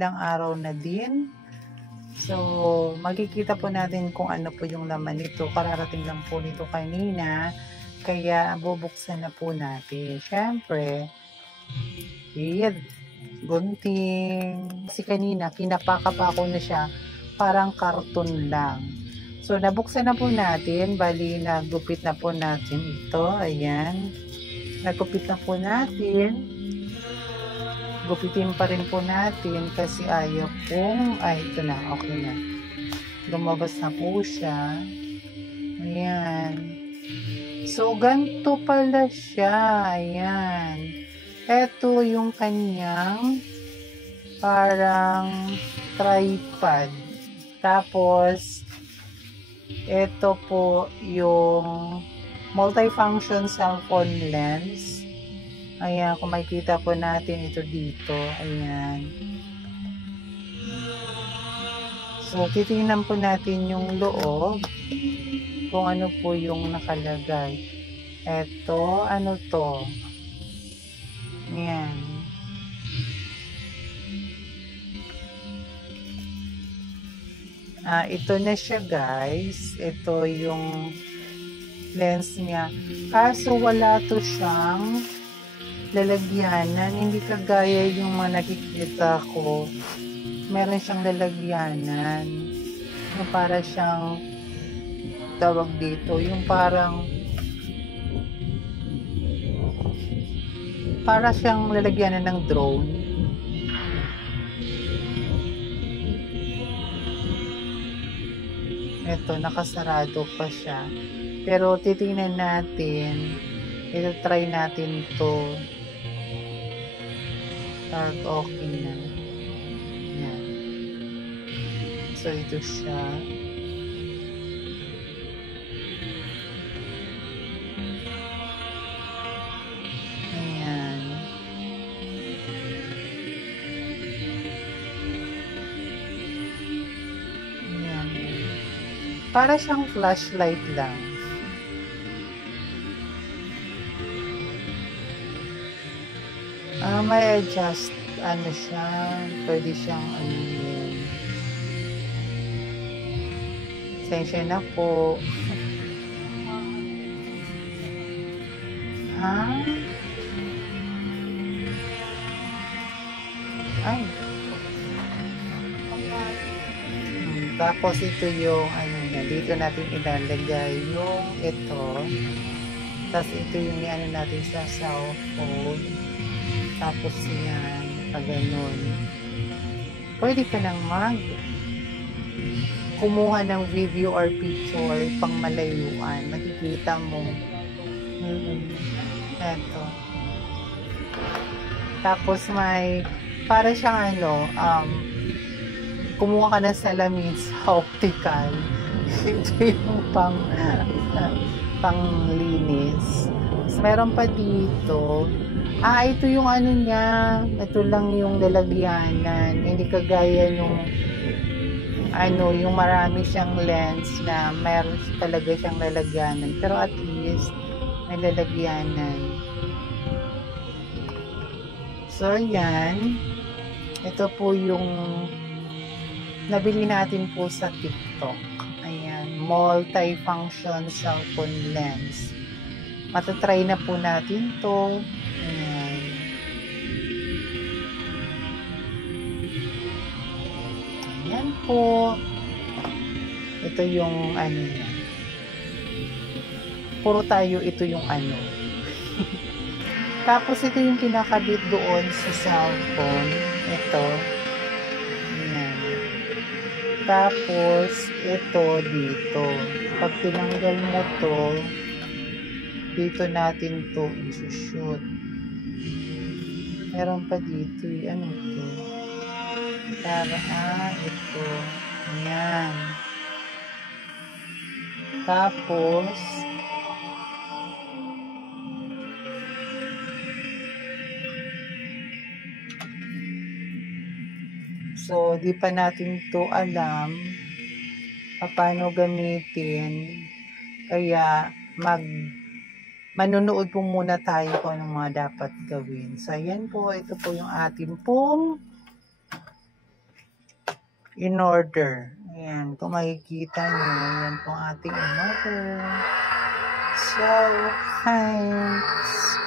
ilang araw na din. So, makikita po natin kung ano po yung laman nito. Kararating lang po nito kanina. Kaya, bubuksan na po natin. Siyempre, gunting. Kasi kanina, kinapaka pa ako na siya. Parang karton lang. So, nabuksan na po natin. Bali, nagupit na po natin ito. Ayan. Nagupit na po natin. Gupitin pa rin po natin kasi ayaw kong, ito na, okay na. Lumabas na po siya. Ayan. So, ganito pala siya. Ayan. Ito yung kanyang parang tripod. Tapos, ito po yung multifunction cellphone lens. Ayan, kung makikita po natin ito dito. Ayan. So, titingnan po natin yung loob. Kung ano po yung nakalagay. Ito, ano to? Ayan. Ito na siya, guys. Ito yung lens niya. Kaso wala to siyang lalagyanan, hindi kagaya yung mga nakikita ko. Meron siyang lalagyanan. Yung para siyang tawag dito, yung parang para siyang lalagyanan ng drone. Ito, nakasarado pa siya. Pero titingnan natin. Ito, try natin to. Pag okay na. Yan. So, ito siya. Ayan. Ayan. Para siyang flashlight lang. May adjust, ano siya, pwede siyang, pasensya na po. Ay. Tapos ito yung, dito natin ilalagay yung ito. Tapos ito yung natin sa cellphone. Tapos yan, pag ganun. Pwede ka nang kumuha ng video or picture pang malayuan. Makikita mo. Eto. Tapos may, para siyang kumuha ka ng salamin sa optical. Ito yung pang linis. Meron pa dito. Ito yung niya. Ito lang yung lalagyanan. Hindi kagaya yung yung marami siyang lens na meron talaga siyang lalagyanan. Pero at least may lalagyanan. So, yan. Ito po yung nabili natin po sa TikTok. Ayan. Multi-function cellphone lens. Matatry na po natin to. Ayan. Ayan po. Ito yung puro tayo ito yung Tapos ito yung kinakabit doon sa cellphone. Ito. Ayan. Tapos ito dito. Pag tinanggal mo to, dito natin to i-shoot. Meron pa dito. Ano to? Ito. Ayan. Tapos, so, di pa natin to alam paano gamitin. Kaya, manunood po muna tayo kung anong mga dapat gawin. So, ayan po. Ito po yung ating pong in order. Ayan, kung makikita nyo, yan po ating in order. So, thanks.